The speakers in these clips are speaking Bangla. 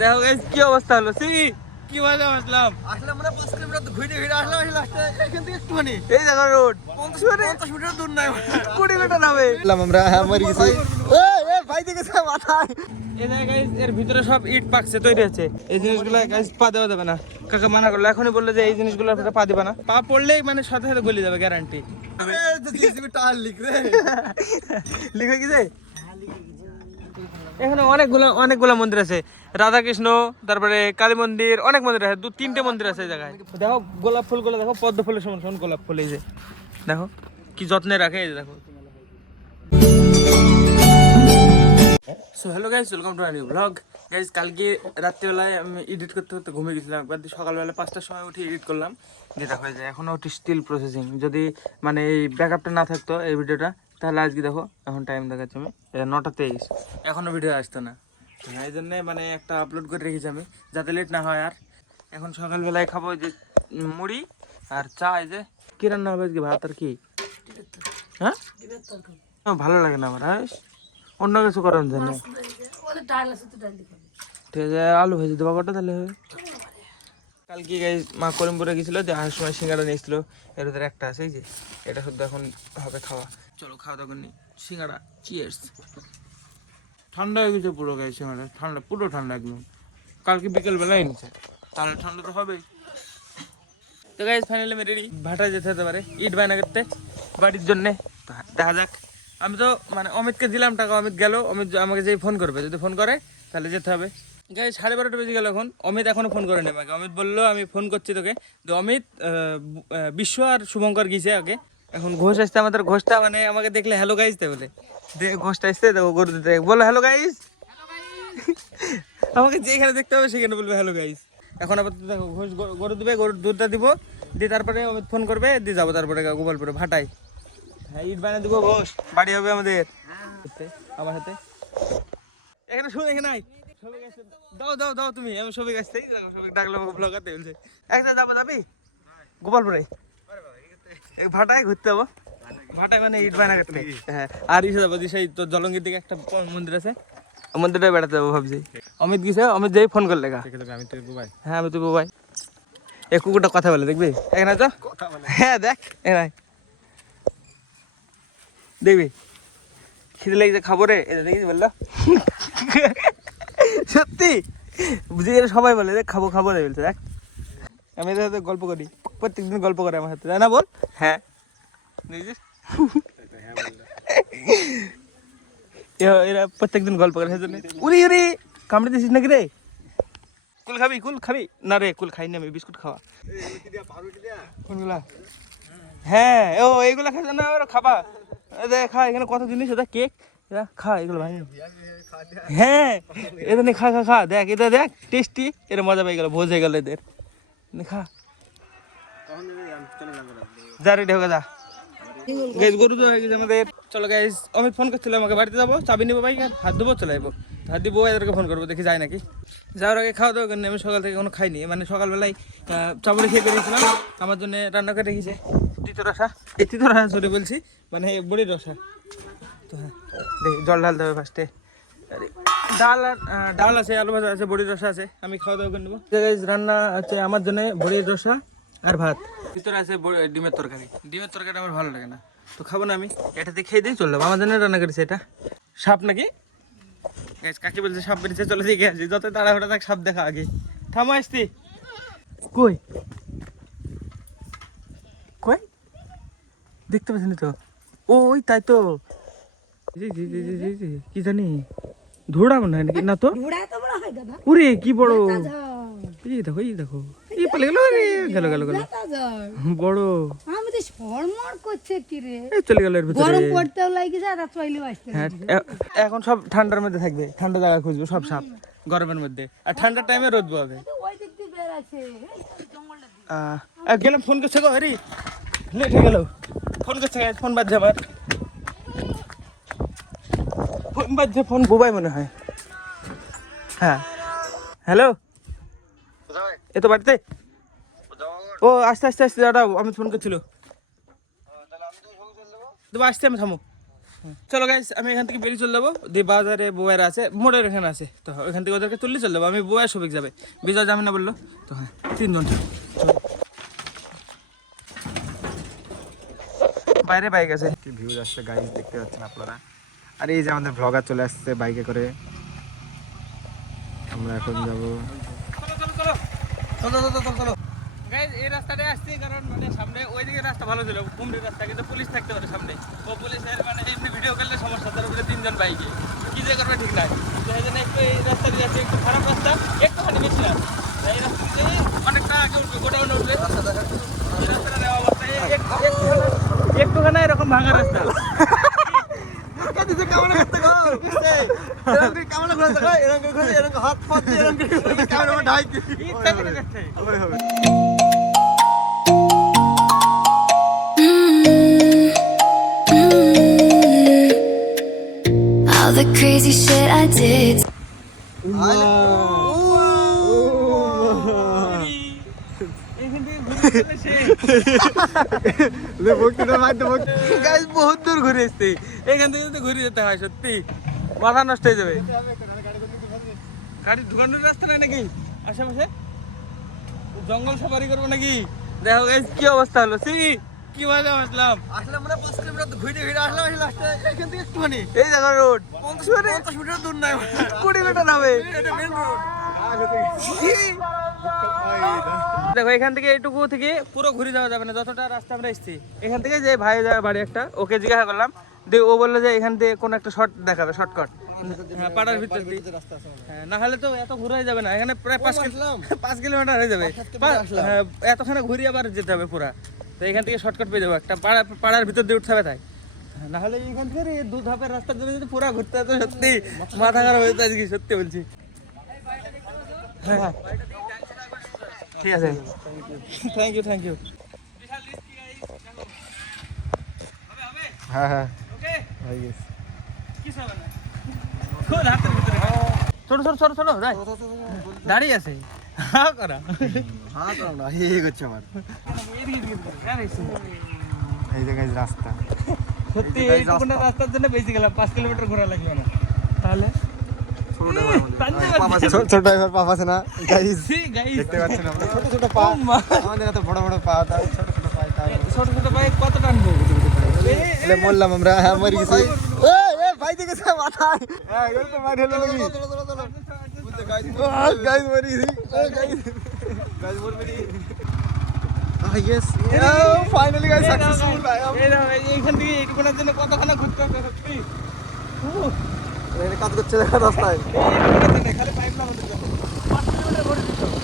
দেখো গাইস কি অবস্থা হলো, কি মজা আসলাম মানে 5 কিলোমিটার ঘুরে ঘুরে আসলাম, আসলে লাস্টে এখান থেকে একটুখানি এই দেখো রোড 50 মিটার দূর নাই, 20 মিটার হবে আমরা মরে গেছি। ভাই দেখেছে মাথায় এই দেখো গাইস এর ভিতরে সব ইট পাকছে, তৈরি হচ্ছে। এই জিনিসগুলো গাইস পা দেওয়া যাবে না, কাকা মানা করলো, এখনই বললো যে এই জিনিসগুলো আপনারা পা দিবা না, পা পড়লেই মানে সাথে সাথে গলে যাবে, গ্যারান্টি। টাল লিখ রে, লিখে গেছে। এখানে অনেকগুলো মন্দির আছে, রাধাকৃষ্ণ, তারপরে কালী মন্দির, অনেক মন্দির আছে, 2-3টে মন্দির আছে এই জায়গায়। দেখো গোলাপ ফুলগুলো দেখো, পদ্ম ফুলের সমান সমান গোলাপ ফুল, এই যে দেখো কি যত্নে রাখে, এই যে দেখো। So hello guys, welcome to my new blog. Guys কালকে রাত্রিবেলায় আমি এডিট করতে করতে ঘুমিয়ে গেছিলাম একবার, সকালবেলা 5টার সময় উঠে এডিট করলাম, যেটা হয়ে যায় এখনও ওটি স্টিল প্রসেসিং। যদি মানে এই ব্যাকআপটা না থাকতো এই ভিডিওটা, তাহলে আজকে দেখো এখন টাইম দেখাচ্ছি আমি 9:23, এখনও ভিডিও আসতো না। হ্যাঁ, এই জন্যে মানে একটা আপলোড করে রেখেছি আমি, যাতে লেট না হয়। আর এখন সকালবেলায় খাবো যে মুড়ি আর চা। এই যে কী রান্না হবে আজকে, ভাত আর কি? হ্যাঁ, ভালো লাগে না আমার, হ্যাঁ অন্য কিছু করার জন্য। ঠিক আছে, আলু ভেজে দেবো কটা তাহলে হবে। কালকে গাইস মা করিমপুরে গেছিল, যে আসার সময় সিঙ্গাড়া নিয়ে এসেছিলো, এর ভিতরে একটা আছে, এই যে এটা শুধু এখন হবে খাওয়া। চলো খাওয়া দাওয়া করি, সিঙ্গাড়া চিয়ার্স। ঠান্ডা হয়ে গেছে পুরো গাইস, সিঙ্গাড়া ঠান্ডা, পুরো ঠান্ডা একদম। কালকে বিকেলবেলায় এনেছে, তাহলে ঠান্ডা তো হবেই। তো গাইস ফাইনালি আমি রেডি, ভাটায় যেতে হতে পারে ইট বায়না করতে বাড়ির জন্যে। তো দেখা যাক, আমি তো মানে অমিতকে দিলাম টাকা, অমিত গেল, অমিত আমাকে যেই ফোন করবে, যদি ফোন করে তাহলে যেতে হবে। গাইস 12:30 বেজে গেল এখন, অমিত এখনো ফোন করেনি আমাকে। অমিত বললো আমি ফোন করছি তোকে। তো অমিত, বিশ্ব আর শুভঙ্কর গিয়েছে আগে। এখন ঘোষ আসছে আমাদের, ঘোষটা মানে আমাকে দেখলে হ্যালো গাইস তে বলে, ঘোষটা আসছে দেখো গরু দিতে বলো হ্যালো গাইস। আমাকে যেখানে দেখতে হবে সেখানে বলবে হ্যালো গাইস। এখন আবার দেখো ঘোষ গরু দিবে, গরুর দুধটা দিব, দিয়ে তারপরে অমিত ফোন করবে, দিয়ে যাবো তারপরে গোপালপুরে ভাটায়। হ্যাঁ, ইট বানিয়ে দিব, ঘোষ বাড়ি হবে আমাদের আমার হাতে। এখানে শুনে এখানে নাই দাও দাও দাও তুমি, আমি সবিক আসতে সবিক ডাকলো, ব্লগ করতে বলছে একটা যাবো, যাবি গোপালপুরে ভাটায় ঘুরতে যাবো, ভাটায় মানে ইট বানা করতে। হ্যাঁ, আর ইসে যাবো সেই তোর জলঙ্গির দিকে একটা মন্দির আছে, মন্দিরটা বেড়াতে যাবো ভাবছি। অমিত গেছে, অমিত যেই ফোন করলে গা, আমি তো বুবাই। হ্যাঁ আমি তো বুবাই। এই কুকুরটা কথা বলে দেখবি, এখানে তো হ্যাঁ দেখ এখানে দেখবি, খিদে লেগেছে খাবো রে, এটা দেখিস বললো সত্যি বুঝে গেলে সবাই বলে দেখ খাবো খাবো রে বলছে। দেখ আমি এদের সাথে গল্প করি, প্রত্যেকদিন গল্প করে আমার সাথে, তাই না বল? হ্যাঁ বুঝেছিস, এরা প্রত্যেকদিন গল্প করে, সেজন্য উড়ি উড়ি কামড়ে দিছিস নাকি রে? কুল খাবি, কুল খাবি না রে? কুল খাই না আমি, বিস্কুট খাওয়া। কোনগুলা? হ্যাঁ ও এইগুলা খাইছো না, ওরা খাবা দেখ, খা এখানে কত জিনিস, এটা কেক, খা এগুলো ভাই। হ্যাঁ এটা নে, খা খা খা, দেখ এটা দেখ টেস্টি, এটা মজা পেয়ে গেল, ভোজ হয়ে গেল এদের। খা যা রেডি হোক যা। গাইস গরু তো হয়ে গেছে আমাদের, চলো গাইস। অমিত ফোন করছিল আমাকে, বাড়িতে যাবো, চাবি নিবো বাইক, হাত দেবো, চলে যাবো। হাত দিব, এদেরকে ফোন করবো, দেখি যায় নাকি। যাওয়ার আগে খাওয়া দাওয়া করিনি, আমি সকাল থেকে কোনো খাইনি, মানে সকালবেলায় চাবড়ি খেয়ে বেরিয়েছিলাম, আমার জন্য রান্না করে রেখেছে তিতো রসা, এই তিতো রসা সরি বলছি, মানে বড়ির রসা। তো হ্যাঁ দেখি জল ঢালতে হবে ফার্স্টে, ডাল আছে, আলু ভাজা আছে, বড়ির রসা আছে, আমি খাওয়া দাওয়া করে নেবো। রান্না আছে আমার জন্য বড়ির রসা আর ভাত, ভিতরে আছে ডিমের তরকারি। ডিমের তরকারি আমার ভালো লাগে না, তো খাবো না আমি, এটাতে খেয়ে দিয়ে চলে যাবো। আমার জন্য রান্না করেছে এটা। সাপ নাকি কাকি বলছে, সাপ বেরিয়েছে, চলে দিয়ে গেছে, যত তাড়াহুড়া থাক সাপ দেখা আগে। থামো আসতি, কই কই দেখতে পাচ্ছি তো, ওই তাই তো, কি জানি ধুড়া মনে হয় নাকি, না তো ওরে কি বড়, এই দেখো এই দেখো, এই পালে গেল রে, গেল গেল গেল বড়, চলে গেল এর ভিতরে। হ্যাঁ এখন সব ঠান্ডার মধ্যে থাকবে, ঠান্ডা জায়গা খুঁজবে সব সাপ গরমের মধ্যে, আর ঠান্ডার টাইমে রোদ পাবে। গেলাম, ফোন করছে গো, হরি লেট হয়ে গেল, ফোন করছে, ফোন বাজছে আমার, ফোন বাজছে, ফোন বুবাই মনে হয়। হ্যাঁ হ্যালো, এ তো বাড়িতে, ও আস্তে আস্তে আস্তে দাঁড়াও, আমি ফোন করছিল, আসতে আমি থামো, চলো গাইস, আমি এখান থেকে বেরিয়ে চলে যাবো। দিয়ে বাজারে বউয়ের আছে, মোড়ের এখানে আছে, তো ওখান থেকে ওদেরকে তুললে চলে যাবো। আমি বউয়ের সবিক যাবে, বিজয় যাবে না বললো, তো হ্যাঁ 3 জন। বাইরে বাইক আছে, কি ভিউজ আসছে গাইস, দেখতে পাচ্ছেন আপনারা। আর এই যে আমাদের ব্লগার চলে আসছে বাইকে করে। আমরা এখন যাব। চলো গাইস, এই রাস্তাটায় আসছি কারণ মানে সামনে ওইদিকে রাস্তা ভালো ছিল, কুমড়ির রাস্তা, কিন্তু পুলিশ থাকতে পারে সামনে। ও পুলিশের মানে এমনি ভিডিও করলে সমস্যা, তার উপরে 3 জন বাইকে কি যে করবে ঠিক নাই। সেই জন্য একটু এই রাস্তা দিয়ে যাচ্ছে, একটু খারাপ রাস্তা, একটুখানি বেশি না। এই রাস্তা দিয়ে অনেকটা আগে উঠবে, গোডাউনে উঠবে। এই রাস্তাটা নেওয়া অবস্থায় একটুখানি এরকম ভাঙা রাস্তা। ইচ্ছা করে যাচ্ছে। All the crazy shit I did. Guys বহুত দূর ঘুরে এসছি, এখান থেকে যদি ঘুরে যেতে হয় সত্যি মাথা নষ্ট হয়ে যাবে। গাড়ি ঢুকানোর রাস্তা নাই নাকি আশেপাশে? জঙ্গল সাফারি করবো নাকি? দেখো গাইস কি অবস্থা হলো, কি মজা আসলাম। আসলাম মানে 5 কিলোমিটার ঘুরে ঘুরে আসলাম, এই লাস্টে এখান থেকে একটুখানি এই জায়গা রোড 50 মিটার দূর নাই, 20 মিটার হবে। এটা মেন রোড। দেখো এখান থেকে এইটুকু থেকে পুরো ঘুরে যাওয়া যাবে না, যতটা রাস্তা আমরা এসেছি। এখান থেকে যে ভাই যাওয়া বাড়ি একটা, ওকে জিজ্ঞাসা করলাম, দিয়ে ও বললো যে এখান থেকে কোন একটা শর্ট দেখাবে, শর্টকাট পাড়ার ভিতর দিয়ে। হ্যাঁ, না হলে তো এত ঘুরে যাবে না, এখানে প্রায় 5 কিলোমিটার হয়ে যাবে। হ্যাঁ, এতখানে ঘুরে আবার যেতে হবে পুরা। তো এখান থেকে শর্টকাট পেয়ে যাবো, একটা পাড়ার ভিতর দিয়ে উঠতে হবে তাই। না হলে এখান থেকে 2 ধাপের রাস্তার জন্য যদি পুরা ঘুরতে হতো, সত্যি মাথা খারাপ হয়ে যেত আজকে, সত্যি বলছি। হ্যাঁ ঠিক আছে, থ্যাংক ইউ। হ্যাঁ হ্যাঁ ছোট দাঁড়িয়ে আছে, হ্যাঁ করা হ্যাঁ তো না এই হচ্ছে আমার এই যে গাইস রাস্তা। সত্যি এইটুকুনা রাস্তার জন্য বেশি গেলাম, 5 কিলোমিটার ঘোরা লাগলো না। তাহলে ছোট ড্রাইভার পাপ আছে না গাইস, দেখতে পাচ্ছেন আমরা ছোট ছোট পা, আমাদের এত বড় বড় পা, তাই ছোট ছোট পা, তাই ছোট ভাই কত টানবো? এলে বললাম আমরা, হ্যাঁ মরে গেছি। এ ভাই দেখেছে মাথায়, হ্যাঁ এগুলো তো মার হলো নাকি? গাইস মরে গেছি, গাইস মরে গেছি। Yes finally guys successful. এইখান থেকে এইটুকুনার জন্য কতখানা ঘুরতে হবে সত্যি। এখানে কাজ করছে দেখা রাস্তায়, খালি পাইপ না আমাদের জন্য 5 কিলোমিটার ঘুরে দিতে হবে।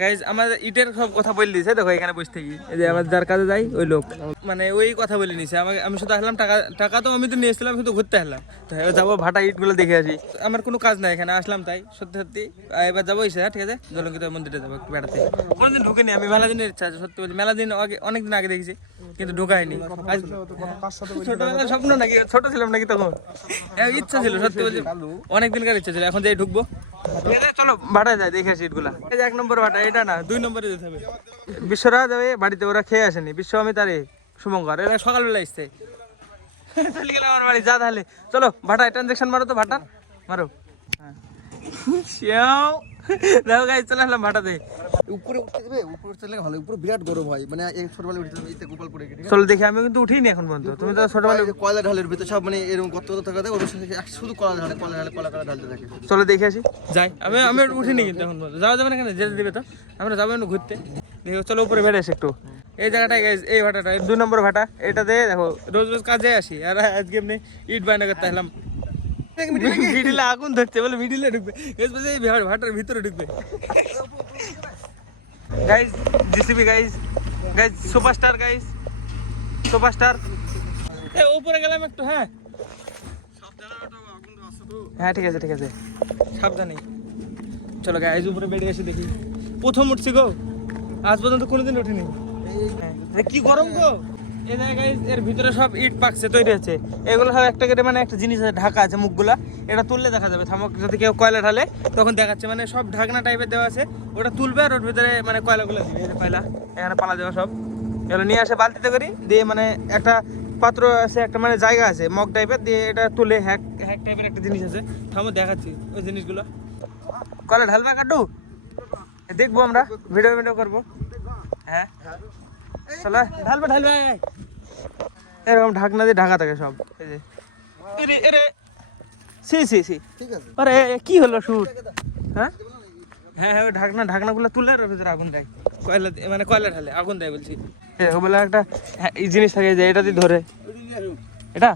গাইজ আমাদের ইটের সব কথা বলে দিয়েছে, দেখো এখানে বসে থাকি, এই যে আমার যার কাজে যাই ওই লোক, মানে ওই কথা বলে নিছে আমাকে। আমি শুধু আসলাম টাকা তো আমি তো নিয়ে এসেছিলাম, শুধু ঘুরতে আসলাম, তো যাবো ভাটা ইটগুলো দেখে আসি। আমার কোনো কাজ নাই এখানে, আসলাম তাই সত্যি। এবার যাবো এসে, ঠিক আছে, জলঙ্কিত মন্দিরে যাবো একটু বেড়াতে। কোনোদিন ঢুকিনি আমি, মেলা দিনের ইচ্ছা আছে সত্যি বলছি, মেলা দিন আগে অনেকদিন আগে দেখেছি কিন্তু ঢুকাইনি। ছোটবেলার স্বপ্ন নাকি, ছোট ছিলাম নাকি তখন, ইচ্ছা ছিল সত্যি বলছি, অনেকদিনকার ইচ্ছা ছিল। এখন যাই ঢুকবো, চলো ভাটায় যাই দেখে আসি ইটগুলা। 1 নম্বর ভাটা এটা না, 2 নম্বরে যেতে হবে। বিশ্বরা যাবে বাড়িতে, ওরা খেয়ে আসেনি, বিশ্ব আমি তারে শুভঙ্কর, এরা সকালবেলা এসছে। চলে গেলাম আমার বাড়ি, যা তাহলে চলো ভাটায় ট্রানজেকশন মারো, তো ভাটা মারো। দেখো গাইস চলে আসলাম ভাটাতে। উপরে উঠতে দেবে, উপরে চলে ভালো, উপরে বিরাট গরম হয়, মানে এই ছোটবেলায় উঠেছিলাম এইতে গোপালপুরে। চলো দেখি, আমি কিন্তু উঠিনি এখন পর্যন্ত, তুমি তো ছোটবেলায়। কয়লা ঢালের ভিতরে সব মানে এরকম কত থাকা থাকে, ওর সাথে শুধু কলা ঢালতে থাকে। চলো দেখে আসি, যাই। আমি উঠিনি কিন্তু এখন পর্যন্ত, যাওয়া যাবে না, কেন যেতে দিবে তো, আমরা যাবো না ঘুরতে। দেখো চলো উপরে বেড়ে আসি একটু। এই জায়গাটায় গাইস, এই ভাটাটা 2 নম্বর ভাটা, এটাতে দেখো রোজ কাজে আসি, আর আজকে এমনি ইট বায়না করতে আসলাম। মিডিলে আগুন ধরছে বলে মিডিলে ঢুকবে, এই ভাটার ভিতরে ঢুকবে। গাইস জিসিবি গাইস সুপারস্টার এই উপরে গেলাম একটু। হ্যাঁ ঠিক আছে সাবধানে। চলো গাইস উপরে বেড়ে এসে দেখি, প্রথম উঠছি গো, আজ পর্যন্ত কোনোদিন উঠিনি। কি গরম গো, এই জায়গায় এর ভিতরে সব ইট পাকছে তৈরি হচ্ছে, এগুলো সব একটা করে মানে একটা জিনিস আছে ঢাকা আছে মুখগুলা, এটা তুললে দেখা যাবে। থামক যদি কেউ কয়লা ঢালে তখন দেখাচ্ছে, মানে সব ঢাকনা টাইপের দেওয়া আছে, ওটা তুলবে আর ওর ভিতরে মানে কয়লাগুলো দিবে। এই যে কয়লা এখানে পালা দেওয়া সব, এগুলো নিয়ে আসে বালতিতে করি দিয়ে, মানে একটা পাত্র আছে একটা মানে জায়গা আছে মগ টাইপের দিয়ে, এটা তুলে হ্যাক হ্যাক টাইপের একটা জিনিস আছে, থামো দেখাচ্ছি ওই জিনিসগুলো। কয়লা ঢালবা কাটু, দেখবো আমরা ভিডিও করবো। হ্যাঁ চলো ঢালবে এরকম ঢাকনা দিয়ে ঢাকা থাকে সব। এই যে ঠিক আছে আরে কি হলো শুট? হ্যাঁ হ্যাঁ হ্যাঁ, ওই ঢাকনাগুলো তুলে আর ওর ভিতরে আগুন দেয়, কয়লা মানে কয়লা ঢালে আগুন দেয় বলছি। বলে একটা এই জিনিস থাকে যে এটা দিয়ে ধরে, এটা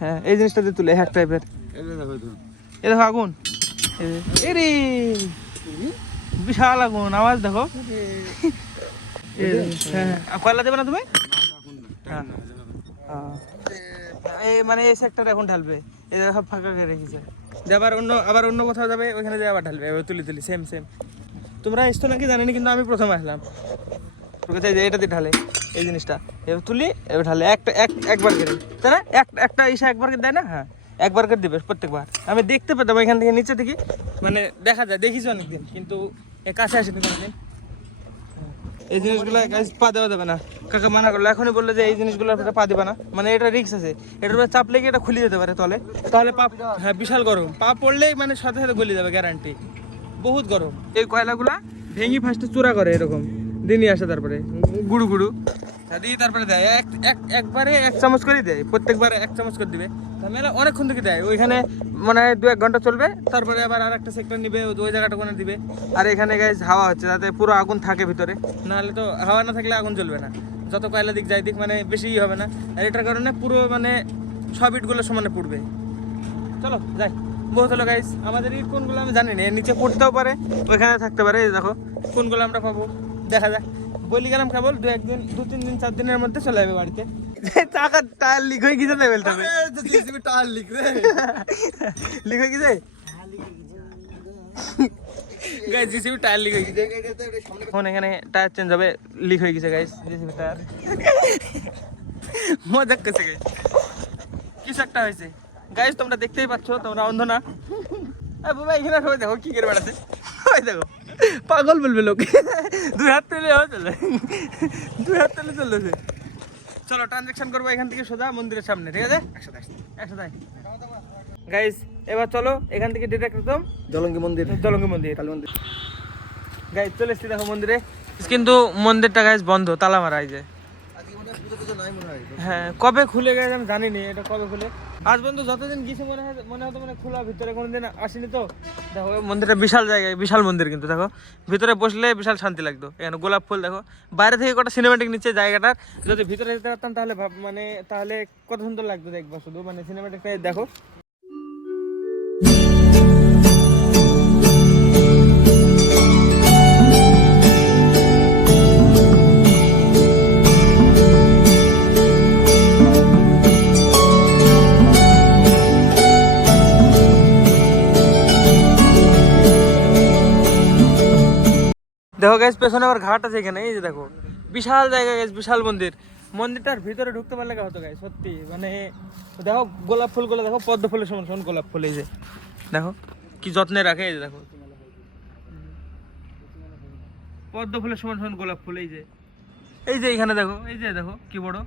হ্যাঁ এই জিনিসটা দিয়ে তুলে হ্যাক টাইপের। এ দেখো আগুন, এরে বিশাল আগুন, আওয়াজ দেখো। হ্যাঁ কয়লা দেবে না তুমি? হ্যাঁ এই মানে এই সেক্টর এখন ঢালবে, এই সব ফাঁকা করে রেখেছে, আবার অন্য কোথাও যাবে ওইখানে দিয়ে আবার ঢালবে, এবার তুলি সেম। তোমরা এসছো নাকি জানি না, কিন্তু আমি প্রথমে আসলাম। এটা দিয়ে ঢালে এই জিনিসটা, এবার তুলি এবার ঢালে একবার করে, তাই না? একটা ইসা একবার করে দেয় না? হ্যাঁ একবার করে দিবে প্রত্যেকবার। আমি দেখতে পেতাম এখান থেকে নিচে থেকে, মানে দেখা যায়, দেখিছি অনেকদিন, কিন্তু কাছে আসেনি কোনোদিন। এই জিনিসগুলো পা দেওয়া যাবে না, কাকা মানা করলো, এখনই বললো যে এই জিনিসগুলো পা দেবে না, মানে এটা রিস্ক আছে, এটার উপরে চাপলে কি এটা খুলে যেতে পারে তলে, তাহলে পা, হ্যাঁ বিশাল গরম, পা পড়লেই মানে সাথে সাথে গলে যাবে গ্যারান্টি, বহুত গরম। এই কয়লাগুলা ভেঙে ফার্স্টে চূড়া করে এরকম দিনই আসে, তারপরে গুড়ু দিয়ে তারপরে দেয় একবারে 1 চামচ করে দেয়, প্রত্যেকবার 1 চামচ করে দিবে, মেলা অনেকক্ষণ থেকে দেয়। ওইখানে মানে 2-1 ঘন্টা চলবে, তারপরে আবার আর একটা সেক্টর নিবে, ওই জায়গাটা কোনে দিবে। আর এখানে গাইস হাওয়া হচ্ছে যাতে পুরো আগুন থাকে ভিতরে, নাহলে তো হাওয়া না থাকলে আগুন জ্বলবে না, যত কয়লা দিক যাই দিক মানে বেশি হবে না। আর এটার কারণে পুরো মানে সব ইটগুলো সমানে পড়বে। চলো যাই, বহুত হলো গাইস। আমাদের ইট কোনগুলো আমি জানি না, এর নিচে পড়তেও পারে, ওইখানে থাকতে পারে। এই দেখো কোনগুলো আমরা পাবো, দেখা যাক। বলি গেলাম কেবল 2-3 দিন 4 দিনের মধ্যে চলে যাবে বাড়িতে। টাকা টায়ার লিক হয়ে গেছে, তাই বলতে হবে টায়ার লিক রে, লিক হয়ে গেছে গাইস, জিসিবি টায়ার লিক হয়ে গেছে। এখন এখানে টায়ার চেঞ্জ হবে, লিক হয়ে গেছে গাইস জিসিবি টায়ার। মজা করছে গাইস, কিছু একটা হয়েছে গাইস, তোমরা দেখতেই পাচ্ছ, তোমরা অন্ধ না। বাবা এখানে সবাই দেখো কি করে বেড়াচ্ছে, ওই দেখো পাগল বলবে লোক, 2 হাত তুলে চলতেছে। চলো ট্রানজাকশন করবো এখান থেকে সোজা মন্দিরের সামনে, ঠিক আছে? একসাথে গাইস, এবার চলো এখান থেকে ডিরেক্ট একদম জলঙ্গি মন্দির কালী মন্দির। গাইস চলে এসছি দেখো মন্দিরে, কিন্তু মন্দিরটা গাইস বন্ধ, তালা মারা। এই যে হ্যাঁ, কবে খুলে গেছে আমি জানি না, এটা কবে খুলে, আজ পর্যন্ত যতদিন গেছে মনে হতো মানে খোলা, ভিতরে কোনোদিন আসিনি তো। দেখো মন্দিরটা বিশাল জায়গায়, বিশাল মন্দির, কিন্তু দেখো ভিতরে বসলে বিশাল শান্তি লাগতো। এখানে গোলাপ ফুল দেখো, বাইরে থেকে কটা সিনেমেটিক নিচ্ছে জায়গাটার, যদি ভিতরে যেতে পারতাম তাহলে কত সুন্দর লাগতো দেখবো, শুধু মানে সিনেমেটিকটা দেখো। দেখো গাইস পেছনে আবার ঘাট আছে এখানে, এই যে দেখো বিশাল জায়গা গাইস, বিশাল মন্দিরটার ভিতরে ঢুকতে পারলে হতো গাইস, সত্যি মানে। দেখো গোলাপ ফুলগুলো দেখো, পদ্ম ফুলের সমান গোলাপ ফুল, এই যে দেখো কি যত্নে রাখে, এই যে দেখো পদ্ম ফুলের সমান গোলাপ ফুল, এই যে এখানে দেখো, এই যে দেখো কি বড়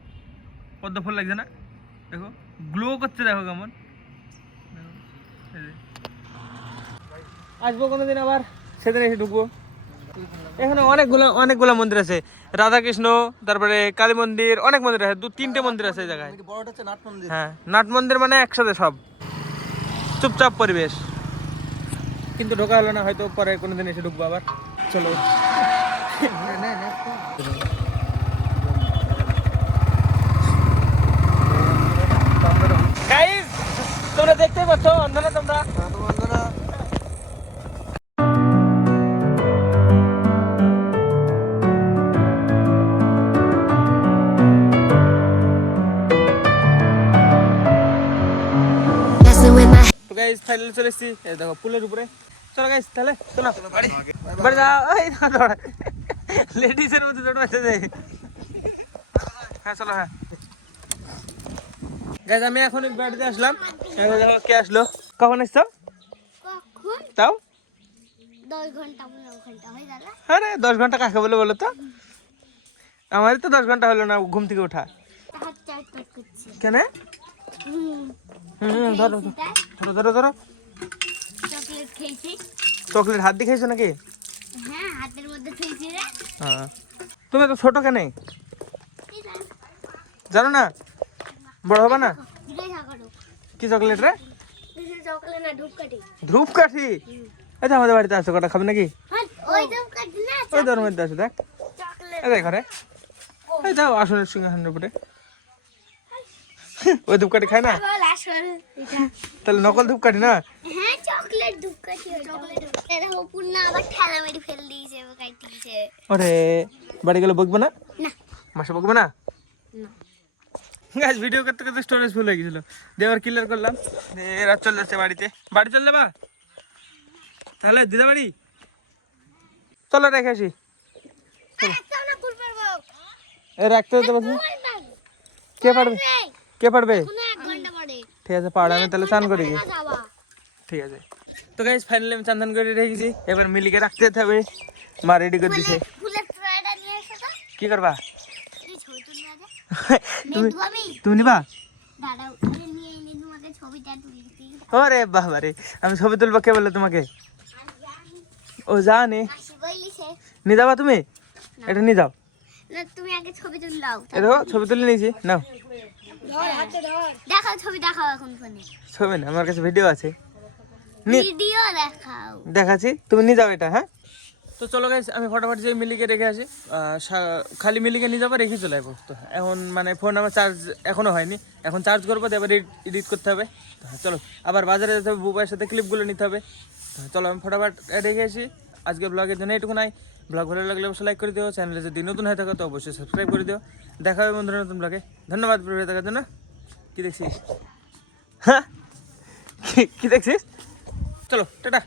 পদ্ম ফুল লাগছে না, দেখো গ্লো করছে, দেখো কেমন। আসবো কোনোদিন আবার, সেদিন এসে ঢুকবো। এখানে অনেকগুলো মন্দির আছে, রাধাকৃষ্ণ, তারপরে কালী মন্দির, অনেক মন্দির আছে, 2-3টে মন্দির আছে এই জায়গায়। হ্যাঁ নাট মন্দির মানে একসাথে সব, চুপচাপ পরিবেশ, কিন্তু ঢোকা হলো না, হয়তো পরে কোনোদিন এসে ঢুকবো আবার। চলো গাইস, তোমরা দেখতেই পাচ্ছ অন্ধনা তোমরা। গাইস ফাইনালি চলে এসেছি, এই দেখো পুলের উপরে। চলো গাইস তাহলে চলো বাড়ি যাও, এই লেডিসের মধ্যে ছোট বাচ্চা যায়। হ্যাঁ চলো হ্যাঁ গাইজ আমি এখন বাড়িতে আসলাম। এখন দেখো কে আসলো। কখন এসছো কখন তাও? 10 ঘন্টা 15 ঘন্টা হয়ে গেল। আরে 10 ঘন্টা কাকে বলে বলো তো? আমারই তো 10 ঘন্টা হলো না ঘুম থেকে ওঠা। হাত চাট করছে। কেন? হুম ধরো ধরো ধরো ধরো। চকলেট খেয়েছি। চকলেট হাত দিয়ে খাইছো নাকি? হ্যাঁ হাতের মধ্যে খেয়েছি রে। হ্যাঁ তুমি তো ছোট কেন কি জান জানো না? বড় হবে না? জিজ্ঞাসা করো। কি চকলেট রে? কিসের চকলেট না ধূপকাঠি? ধূপকাঠি। এই তো আমাদের বাড়িতে আসো, কটা খাবে নাকি? হ্যাঁ ওই ধূপকাঠি না ওই তোর মধ্যে আছে দেখ। চকলেট। এই দেখ ঘরে। এই যাও আসনের সিংহাসনের উপরে। ওই ধূপকাঠি খায় না? বল আসল এটা। তাহলে নকল ধূপকাঠি না? হ্যাঁ চকলেট ধূপকাঠি চকলেট। এটা পূর্ণা আবার ঠেলা মেরে ফেল দিয়েছে কাটিছে। ওরে বাড়ি গেলে বকবে না? না মাসে বকবে না? না গাইস ভিডিও করতে করতে স্টোরেজ ফুল হয়ে গেছিল, দিয়ে আবার ক্লিয়ার করলাম। এরা চলে যাচ্ছে বাড়িতে। বাড়ি চলে যাবা তাহলে? দিদা বাড়ি চলো রেখে আসি। একটা না করবে বাবু। এ রাখতে হতে পারছি। কে পারবে? কে পারবে? কোনো 1 ঘন্টা পরে ঠিক আছে পাড়া, আমি তাহলে চান করি। যাবা। ঠিক আছে তো গাইস ফাইনালি আমি চান করে রেখেছি। এবার মিলিকে রাখতে যেতে হবে। মা রেডি করে দিছে। ফুলের ট্রাইটা নিয়ে এসো তো। কি করবা? এই ছবি তুলবে আগে। তুমি নেটু ভাবি তুমি নিবা? দাঁড়াও তুলে নিয়ে এনে তোমাকে ছবিটা তুলে দিই। ওরে বাবা রে, আমি ছবি তুলবো কে বলে তোমাকে? ও জানি আসি বলিছে। নিয়ে যাবা তুমি? এটা নিয়ে যাও। না তুমি আগে ছবি তুলে দাও। এ দেখো ছবি তুলে নিয়েছি নাও। দেখাও ছবি দেখাও এখন ফোনে। ছবি না, আমার কাছে ভিডিও আছে। নি ভিডিও দেখাও। দেখাচ্ছি, তুমি নিয়ে যাও এটা। হ্যাঁ তো চলো গাইস আমি ফটাফট যে মিলিকে রেখে আসি। খালি মিলিকে নিয়ে যাবো, রেখে চলে যাবো। তো এখন মানে ফোন আমার চার্জ এখনো হয়নি, এখন চার্জ করবো, এবার এডিট করতে হবে। তো চলো আবার বাজারে যেতে হবে, বুবাইয়ের সাথে ক্লিপগুলো নিতে হবে। তো চলো আমি ফটাফট রেখে আসি। আজকে ব্লগের জন্য এইটুকু নাই। ব্লগ ভালো লাগলে অবশ্যই লাইক করে দিও, চ্যানেলে যদি নতুন হয়ে থাকো তো অবশ্যই সাবস্ক্রাইব করে দিও। দেখা হবে বন্ধুরা নতুন ব্লগে। ধন্যবাদ ভিডিও দেখার জন্য। কি দেখছিস? হ্যাঁ কি দেখছিস? চলো টাটা।